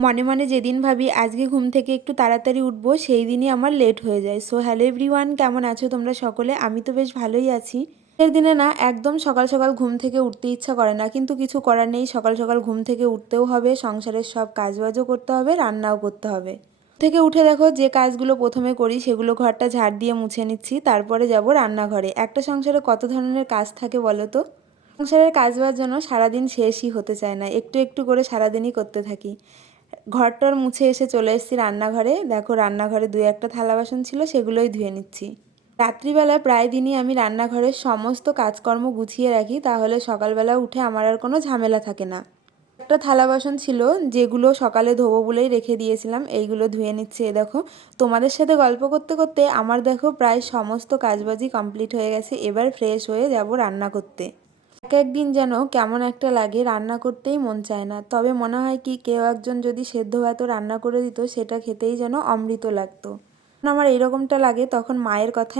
মনে মনে যেদিন ভাবি আজকে ঘুম থেকে একটু তাড়াতাড়ি উঠবো, সেই দিনই আমার লেট হয়ে যায়। সো হ্যালো এভরিওয়ান, কেমন আছো তোমরা সকলে? আমি তো বেশ ভালোই আছি। এর দিনে না একদম সকাল সকাল ঘুম থেকে উঠতে ইচ্ছা করে না, কিন্তু কিছু করার নেই, সকাল সকাল ঘুম থেকে উঠতেও হবে, সংসারের সব কাজবাজও করতে হবে, রান্নাও করতে হবে। থেকে উঠে দেখো যে কাজগুলো প্রথমে করি সেগুলো ঘরটা ঝাড় দিয়ে মুছে নিচ্ছি, তারপরে যাব রান্নাঘরে। একটা সংসারে কত ধরনের কাজ থাকে বলো তো? সংসারের কাজ বাজ যেন সারাদিন শেষই হতে চায় না, একটু একটু করে সারাদিনই করতে থাকি। ঘরটর মুছে এসে চলে এসেছি রান্নাঘরে। দেখো রান্নাঘরে দুই একটা থালা বাসন ছিল, সেগুলোই ধুয়ে নিচ্ছি। রাত্রিবেলা প্রায় দিনই আমি রান্নাঘরের সমস্ত কাজকর্ম গুছিয়ে রাখি, তাহলে সকালবেলা উঠে আমার আর কোনো ঝামেলা থাকে না। একটা থালা বাসন ছিল যেগুলো সকালে ধোবো বলেই রেখে দিয়েছিলাম, এইগুলো ধুয়ে নিচ্ছে। এ দেখো, তোমাদের সাথে গল্প করতে করতে আমার দেখো প্রায় সমস্ত কাজবাজি কমপ্লিট হয়ে গেছে। এবার ফ্রেশ হয়ে যাব রান্না করতে। এক একদিন যেন কেমন একটা লাগে, রান্না করতেই মন চায় না। তবে মনে হয় কি, কেউ একজন যদি সেদ্ধ ভাতও রান্না করে দিত, সেটা খেতেই যেন অমৃত লাগতো। আমার এরকমটা লাগে, তখন মায়ের কথায়